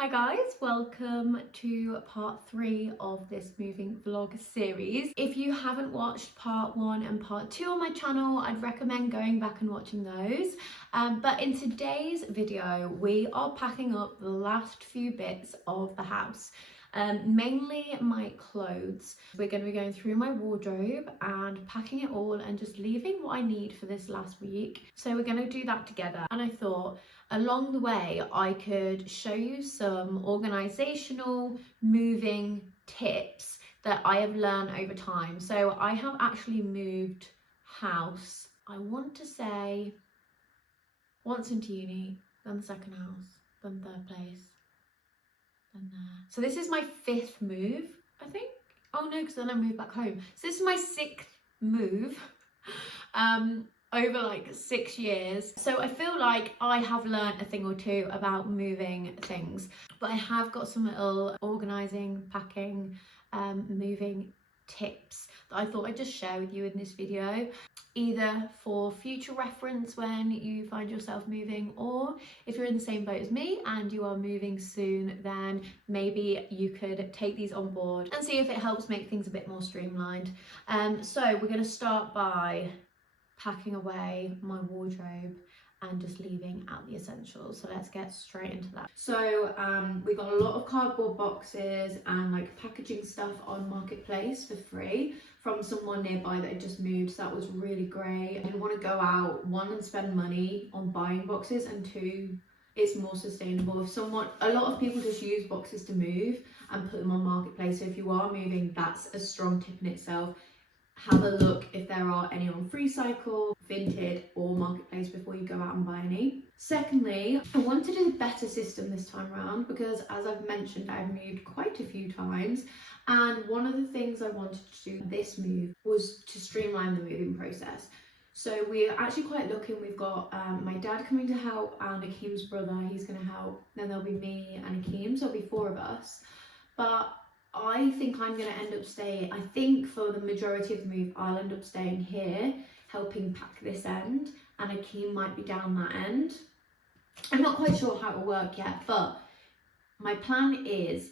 Hi guys, welcome to part 3 of this moving vlog series. If you haven't watched part 1 and part 2 on my channel, I'd recommend going back and watching those. But in today's video, we are packing up the last few bits of the house. Mainly my clothes. We're going to be going through my wardrobe and packing it all and just leaving what I need for this last week. So we're going to do that together, and I thought along the way I could show you some organizational moving tips that I have learned over time. So I have actually moved house, I want to say once into uni, then the second house, then third place, then there. So this is my 5th move, I think. Oh no, because then I moved back home. So this is my 6th move. Over like 6 years. So I feel like I have learned a thing or two about moving things, but I have got some little organising, packing, moving tips that I thought I'd just share with you in this video, either for future reference when you find yourself moving, or if you're in the same boat as me and you are moving soon, then maybe you could take these on board and see if it helps make things a bit more streamlined. So we're going to start by packing away my wardrobe and just leaving out the essentials. So let's get straight into that. So we got a lot of cardboard boxes and like packaging stuff on Marketplace for free from someone nearby that had just moved, so that was really great. I didn't want to go out, one, and spend money on buying boxes, and two, it's more sustainable. A lot of people just use boxes to move and put them on Marketplace, so if you are moving, that's a strong tip in itself. Have a look if there are any on FreeCycle, Vinted or Marketplace before you go out and buy any. Secondly, I wanted a better system this time around because, as I've mentioned, I've moved quite a few times, and one of the things I wanted to do this move was to streamline the moving process. So we're actually quite lucky. We've got my dad coming to help and Akeem's brother, he's going to help. Then there'll be me and Akeem, so there'll be 4 of us. But I think I'm going to end up staying, I think for the majority of the move, I'll end up staying here, helping pack this end, and Akeem might be down that end. I'm not quite sure how it will work yet, but my plan is,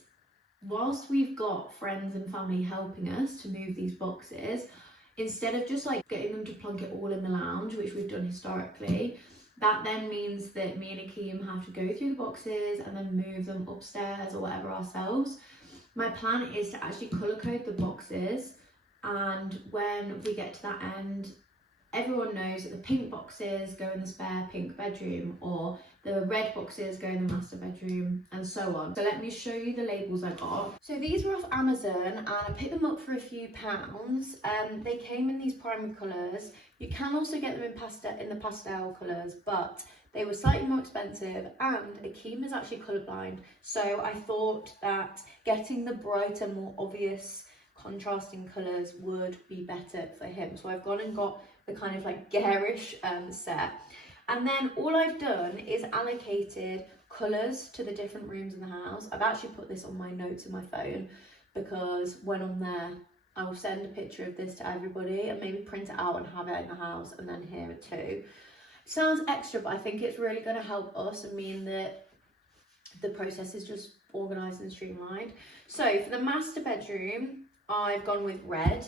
whilst we've got friends and family helping us to move these boxes, instead of just like getting them to plunk it all in the lounge, which we've done historically, that then means that me and Akeem have to go through the boxes and then move them upstairs or whatever ourselves. My plan is to actually colour code the boxes, and when we get to that end, everyone knows that the pink boxes go in the spare pink bedroom, or the red boxes go in the master bedroom, and so on. So let me show you the labels I got. So these were off Amazon and I picked them up for a few pounds. They came in these primary colours. You can also get them in the pastel colours, but they were slightly more expensive, and Akeem is actually colourblind, so I thought that getting the brighter, more obvious contrasting colours would be better for him. So I've gone and got the kind of like garish set, and then all I've done is allocated colours to the different rooms in the house. I've actually put this on my notes in my phone, because when I'm there I'll send a picture of this to everybody and maybe print it out and have it in the house and then hear it too. Sounds extra, but I think it's really going to help us and mean that the process is just organised and streamlined. So for the master bedroom, I've gone with red.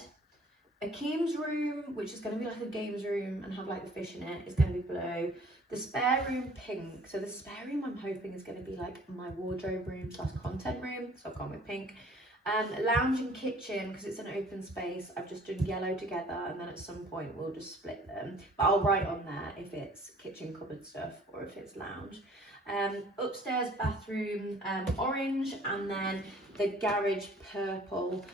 Akeem's room, which is going to be like a games room and have like the fish in it, is going to be blue. The spare room, pink. So the spare room, I'm hoping, is going to be like my wardrobe room / content room, so I've gone with pink. Lounge and kitchen, because it's an open space, I've just done yellow together, and then at some point we'll just split them, but I'll write on there if it's kitchen cupboard stuff or if it's lounge. Upstairs bathroom, orange, and then the garage, purple.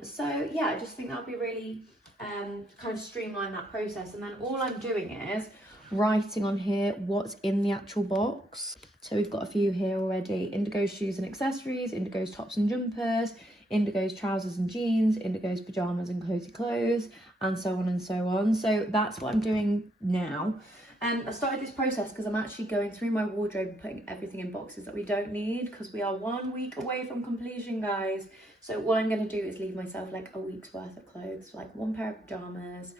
So yeah, I just think that'll be really kind of streamline that process. And then all I'm doing is writing on here what's in the actual box. So we've got a few here already: Indigo's shoes and accessories, Indigo's tops and jumpers, Indigo's trousers and jeans, Indigo's pajamas and cozy clothes, and so on and so on. So that's what I'm doing now. I started this process because I'm actually going through my wardrobe and putting everything in boxes that we don't need, because we are 1 week away from completion, guys. So what I'm going to do is leave myself like a week's worth of clothes, like 1 pair of pajamas,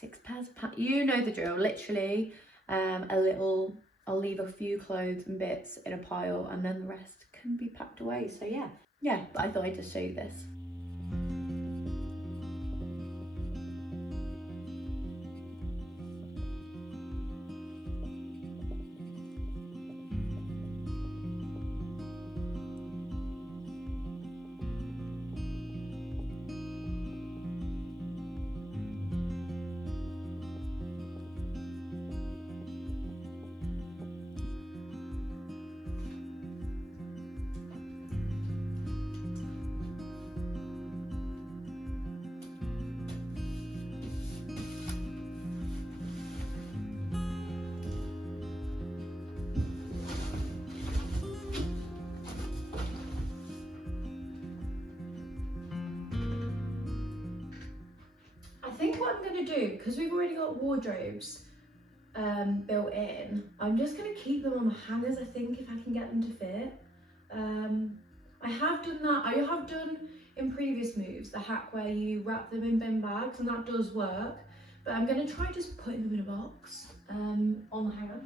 6 pairs of pants, you know the drill, literally, a little I'll leave a few clothes and bits in a pile, and then the rest can be packed away. So yeah, but I thought I'd just show you this. I think what I'm going to do, because we've already got wardrobes built in, I'm just going to keep them on the hangers, I think, if I can get them to fit. I have done that. I have done in previous moves the hack where you wrap them in bin bags, and that does work, but I'm going to try just putting them in a box on the hanger.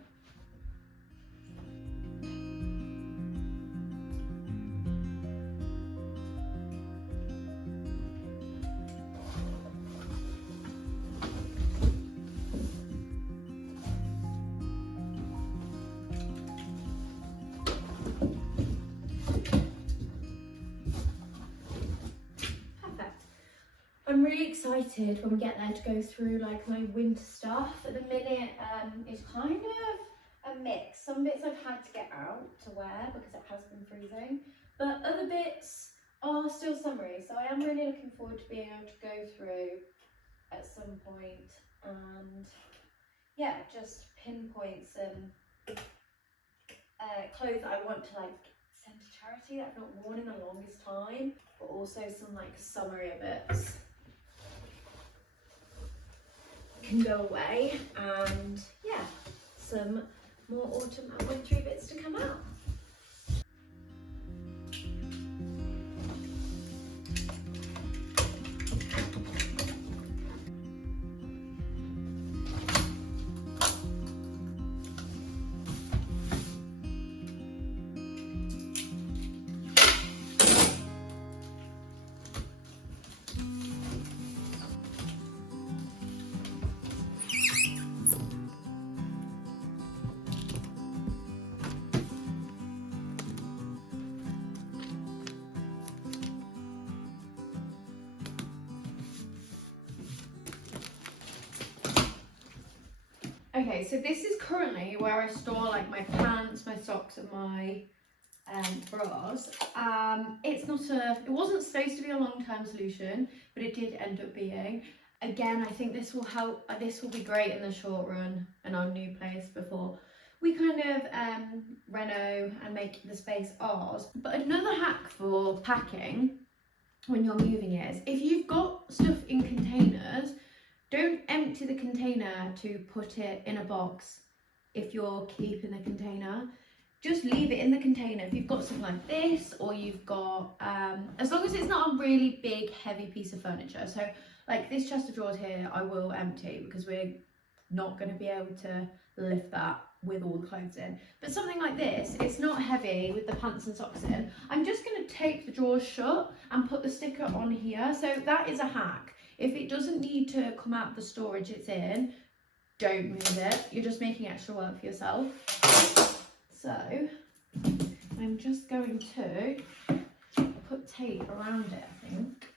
I'm really excited when we get there to go through like my winter stuff. At the minute, it's kind of a mix. Some bits I've had to get out to wear because it has been freezing, but other bits are still summery. So I am really looking forward to being able to go through at some point and yeah, just pinpoint some clothes that I want to like send to charity that I've not worn in the longest time, but also some like summery bits can go away, and yeah, some more autumn and wintry bits to come out. Okay, so this is currently where I store like my pants, my socks and my bras. It wasn't supposed to be a long-term solution, but it did end up being. Again, I think this will help, this will be great in the short run in our new place before we kind of reno and make the space ours. But another hack for packing when you're moving is, if you've got stuff in containers, don't empty the container to put it in a box if you're keeping the container. Just leave it in the container. If you've got something like this, or you've got, as long as it's not a really big, heavy piece of furniture. So like this chest of drawers here, I will empty because we're not going to be able to lift that with all the clothes in. But something like this, it's not heavy with the pants and socks in. I'm just going to tape the drawers shut and put the sticker on here. So that is a hack. If it doesn't need to come out of the storage it's in, don't move it. You're just making extra work for yourself. So I'm just going to put tape around it, I think,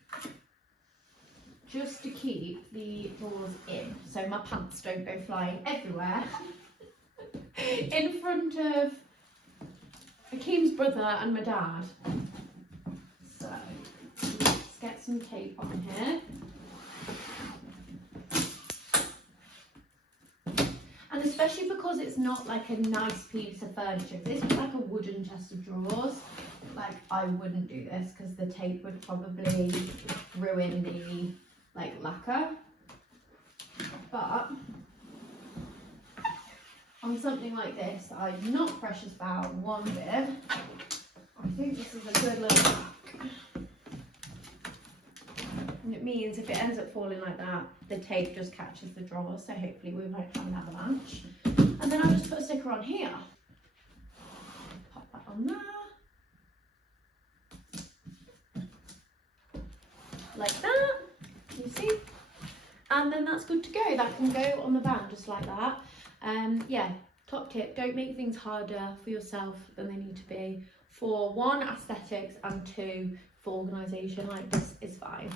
just to keep the drawers in so my pants don't go flying everywhere in front of Akeem's brother and my dad. So let's get some tape on here. And especially because it's not like a nice piece of furniture. If this was like a wooden chest of drawers, like I wouldn't do this because the tape would probably ruin the like lacquer. But on something like this that I'm not precious about one bit, I think this is a good little hack. And it means if it ends up falling like that, the tape just catches the drawers, so hopefully we won't have an avalanche. And then I'll just put a sticker on here. Pop that on there. Like that, you see? And then that's good to go. That can go on the van just like that. Yeah, top tip, don't make things harder for yourself than they need to be. For one, aesthetics, and two, for organisation. Like, this is fine.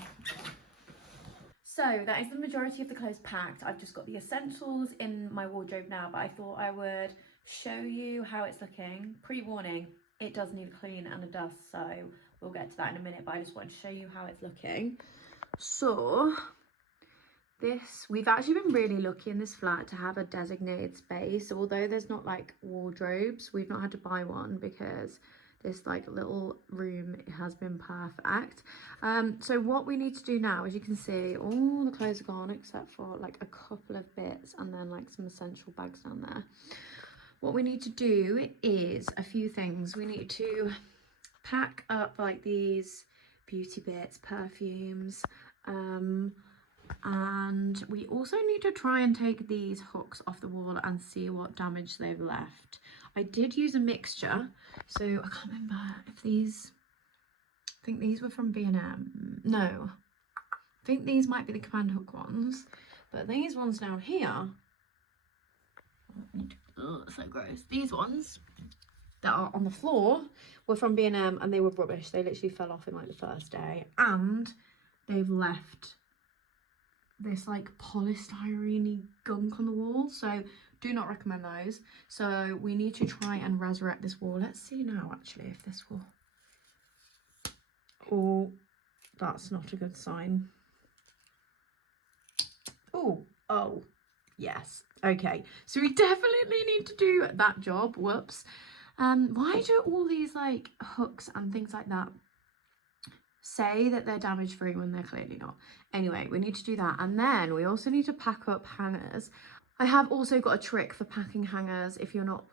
So that is the majority of the clothes packed. I've just got the essentials in my wardrobe now, but I thought I would show you how it's looking. Pre-warning, it does need a clean and a dust, so we'll get to that in a minute, but I just wanted to show you how it's looking. So we've actually been really lucky in this flat to have a designated space. So although there's not like wardrobes, we've not had to buy one because this like little room has been perfect. So what we need to do now, as you can see, all the clothes are gone except for like a couple of bits and then like some essential bags down there. What we need to do is a few things. We need to pack up like these beauty bits, perfumes, and we also need to try and take these hooks off the wall and see what damage they've left. I did use a mixture, so I can't remember if these, I think these were from B&M. No, I think these might be the command hook ones, but these ones down here, oh, so gross. These ones that are on the floor were from B&M and they were rubbish. They literally fell off in like the first day, and they've left this like polystyrene gunk on the wall, so do not recommend those. So we need to try and resurrect this wall. Let's see now actually if this will, oh, that's not a good sign. Oh yes, okay, so we definitely need to do that job. Whoops. Why do all these like hooks and things like that say that they're damage free when they're clearly not? Anyway, we need to do that, and then we also need to pack up hangers. I have also got a trick for packing hangers if you're not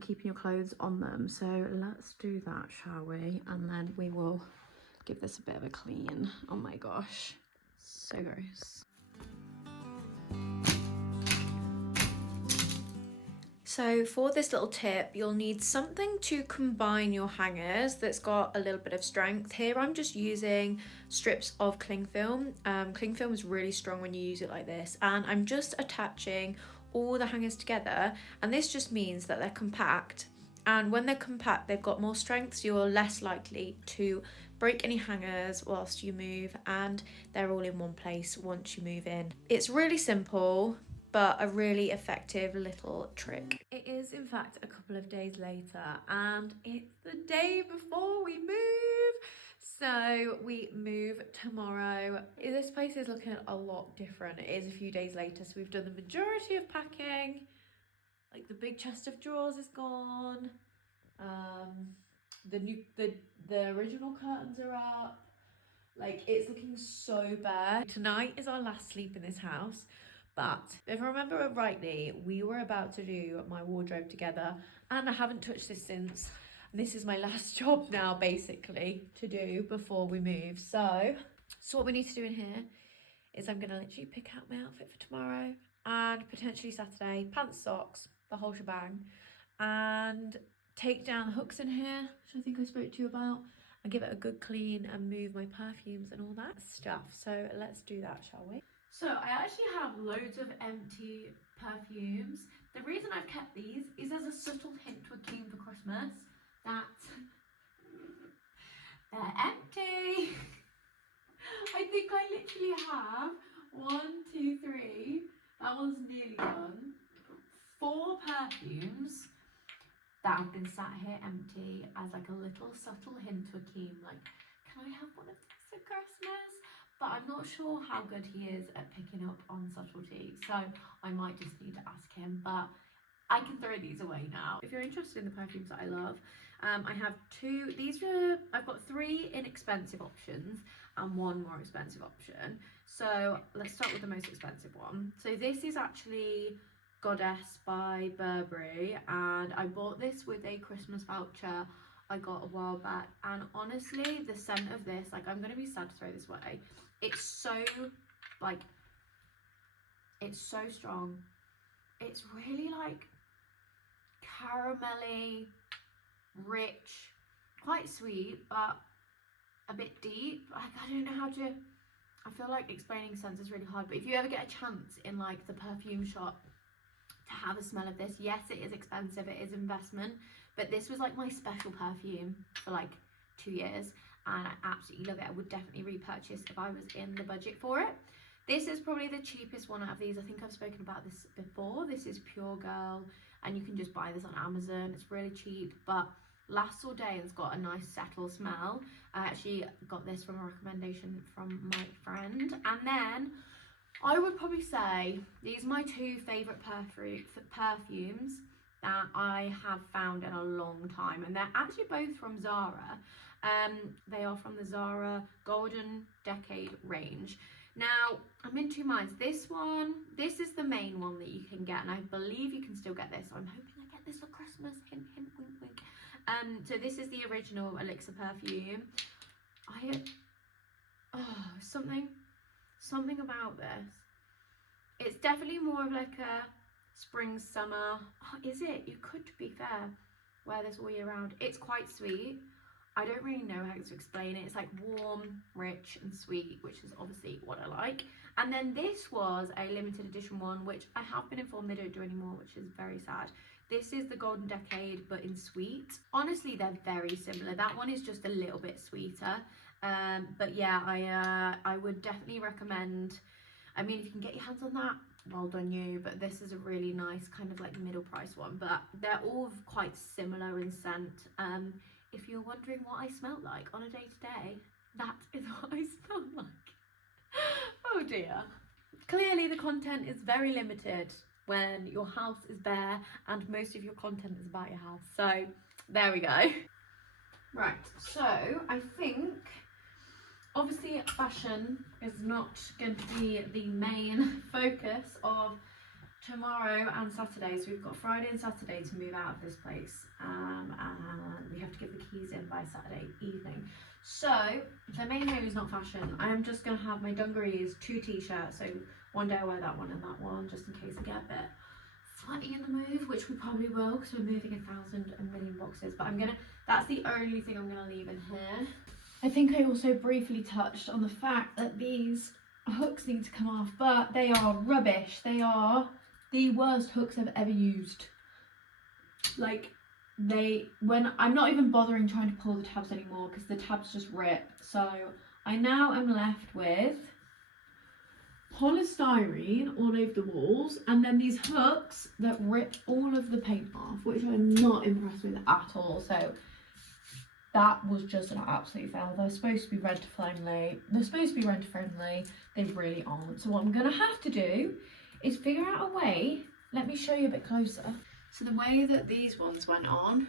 keeping your clothes on them, so let's do that, shall we? And then we will give this a bit of a clean. Oh my gosh, so gross. So for this little tip, you'll need something to combine your hangers that's got a little bit of strength. Here I'm just using strips of cling film. Cling film is really strong when you use it like this, and I'm just attaching all the hangers together, and this just means that they're compact, and when they're compact they've got more strength, so you're less likely to break any hangers whilst you move, and they're all in one place once you move in. It's really simple, but a really effective little trick. It is in fact a couple of days later, and it's the day before we move. So we move tomorrow. This place is looking a lot different. It is a few days later, so we've done the majority of packing. Like the big chest of drawers is gone. The original curtains are up. Like, it's looking so bare. Tonight is our last sleep in this house, but if I remember rightly, we were about to do my wardrobe together, and I haven't touched this since. This is my last job now, basically, to do before we move. So what we need to do in here is I'm gonna literally pick out my outfit for tomorrow and potentially Saturday, pants, socks, the whole shebang, and take down the hooks in here, which I think I spoke to you about, and give it a good clean and move my perfumes and all that stuff. So let's do that, shall we? So I actually have loads of empty perfumes. The reason I've kept these is as a subtle hint to a keen for Christmas that they're empty. I think I literally have 1, 2, 3, that one's nearly done, 4 perfumes that have been sat here empty as like a little subtle hint to Akeem, like, can I have one of these for Christmas? But I'm not sure how good he is at picking up on subtlety, so I might just need to ask him, but I can throw these away now. If you're interested in the perfumes that I love, I have 2, I've got 3 inexpensive options and 1 more expensive option. So let's start with the most expensive one. So this is actually Goddess by Burberry, and I bought this with a Christmas voucher I got a while back, and honestly the scent of this, like, I'm gonna be sad to throw this away. It's so, like, it's so strong. It's really like caramelly, rich, quite sweet, but a bit deep. Like, I don't know how to, I feel like explaining scents is really hard, but if you ever get a chance in like the perfume shop to have a smell of this, yes, it is expensive, it is investment, but this was like my special perfume for like 2 years, and I absolutely love it. I would definitely repurchase if I was in the budget for it. This is probably the cheapest one out of these. I think I've spoken about this before. This is Pure Girl, and you can just buy this on Amazon. It's really cheap, but lasts all day and it's got a nice settle smell. I actually got this from a recommendation from my friend. And then I would probably say these are my two favourite perfumes that I have found in a long time, and they're actually both from Zara. They are from the Zara Golden Decade range. Now, I'm in two minds. This is the main one that you can get, and I believe you can still get this. I'm hoping I get this for Christmas. Hint, hint, wink, wink. So this is the original Elixir perfume. Something about this. It's definitely more of like a spring, summer. Oh, is it? You could, to be fair, wear this all year round. It's quite sweet. I don't really know how to explain it. It's like warm, rich and sweet, which is obviously what I like. And then this was a limited edition one, which I have been informed they don't do anymore, which is very sad. This is the Golden Decade, but in sweet. Honestly, they're very similar. That one is just a little bit sweeter. But yeah, I would definitely recommend. I mean, if you can get your hands on that, well done you. But this is a really nice kind of like middle price one. But they're all quite similar in scent. If you're wondering what I smell like on a day-to-day, that is what I smell like. Oh dear. Clearly the content is very limited when your house is bare and most of your content is about your house. So there we go. Right, so I think obviously fashion is not going to be the main focus of tomorrow and Saturday. So we've got Friday and Saturday to move out of this place, and we have to give the keys in by Saturday evening. So the main aim is not fashion. I am just going to have my dungarees, 2 t-shirts, so one day I'll wear that one and that one just in case I get a bit sweaty in the move, which we probably will because we're moving 1,000 and million boxes. But that's the only thing I'm gonna leave in here. I think I also briefly touched on the fact that these hooks need to come off, but they are rubbish. They are the worst hooks I've ever used. Like, when I'm not even bothering trying to pull the tabs anymore because the tabs just rip. So I now am left with polystyrene all over the walls, and then these hooks that rip all of the paint off, which I'm not impressed with at all. So that was just an absolute fail. They're supposed to be renter friendly. They really aren't. So what I'm gonna have to do is figure out a way. Let me show you a bit closer. So the way that these ones went on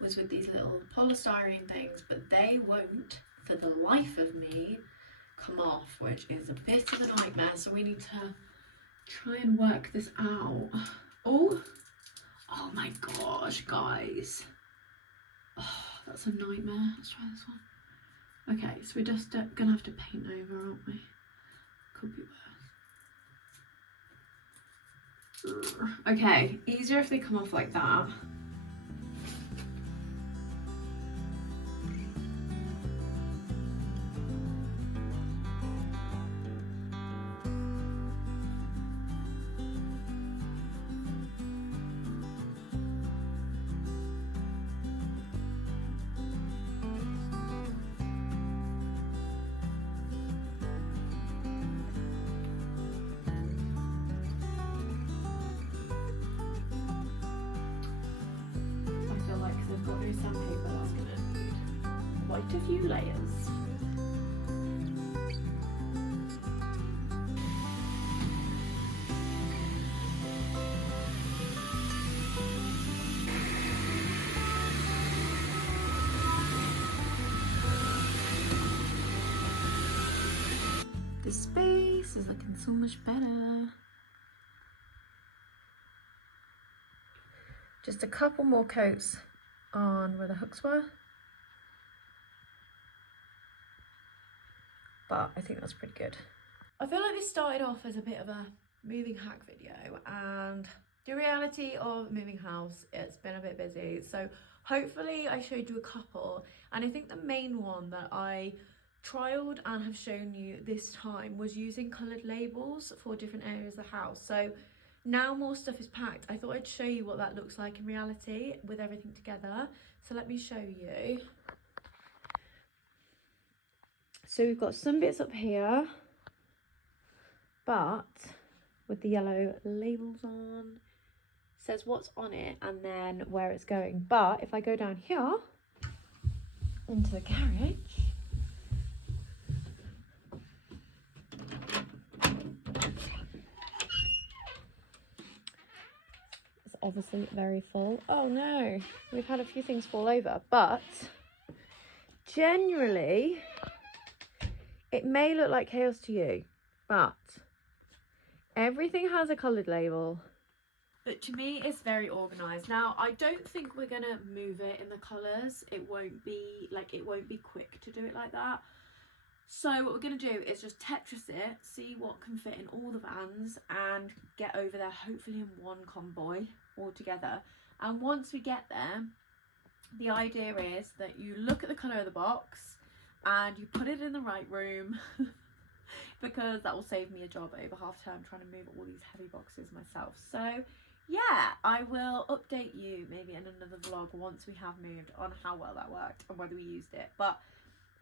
was with these little polystyrene things, but they won't, for the life of me, come off, which is a bit of a nightmare. So we need to try and work this out. Oh my gosh, guys. Oh, that's a nightmare. Let's try this one. Okay, so we're just gonna have to paint over, aren't we? Could be worse. Okay, easier if they come off like that. Sandpaper, that's gonna need quite a few layers. This space is looking so much better. Just a couple more coats on where the hooks were, but I think that's pretty good. I feel like this started off as a bit of a moving hack video, and The reality of moving house, it's been a bit busy, so hopefully I showed you a couple, and I think the main one that I trialed and have shown you this time was using coloured labels for different areas of the house. So now more stuff is packed, I thought I'd show you what that looks like in reality with everything together. So let me show you. So we've got some bits up here, but with the yellow labels on, says what's on it and then where it's going. But if I go down here into the garage, it's obviously very full. Oh no, we've had a few things fall over, but generally it may look like chaos to you, but everything has a coloured label. But to me, it's very organised. Now, I don't think we're going to move it in the colours. It won't be quick to do it like that. So what we're going to do is just Tetris it, see what can fit in all the vans and get over there, hopefully in one convoy all together. And once we get there, the idea is that you look at the colour of the box and you put it in the right room because that will save me a job over half term trying to move all these heavy boxes myself. So yeah, I will update you maybe in another vlog once we have moved on how well that worked and whether we used it. But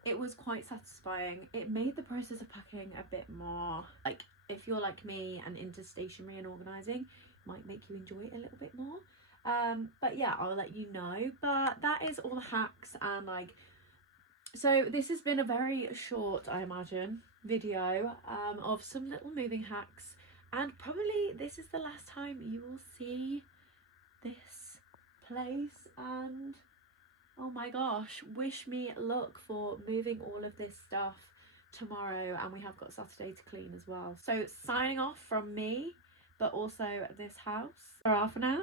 it was quite satisfying. It made the process of packing a bit more, like, if you're like me and into stationery and organising, might make you enjoy it a little bit more. But yeah, I'll let you know. But that is all the hacks, and like, so this has been a very short, I imagine, video of some little moving hacks, and probably this is the last time you will see this place. And oh my gosh, wish me luck for moving all of this stuff tomorrow, and we have got Saturday to clean as well. So signing off from me, but also this house. For now.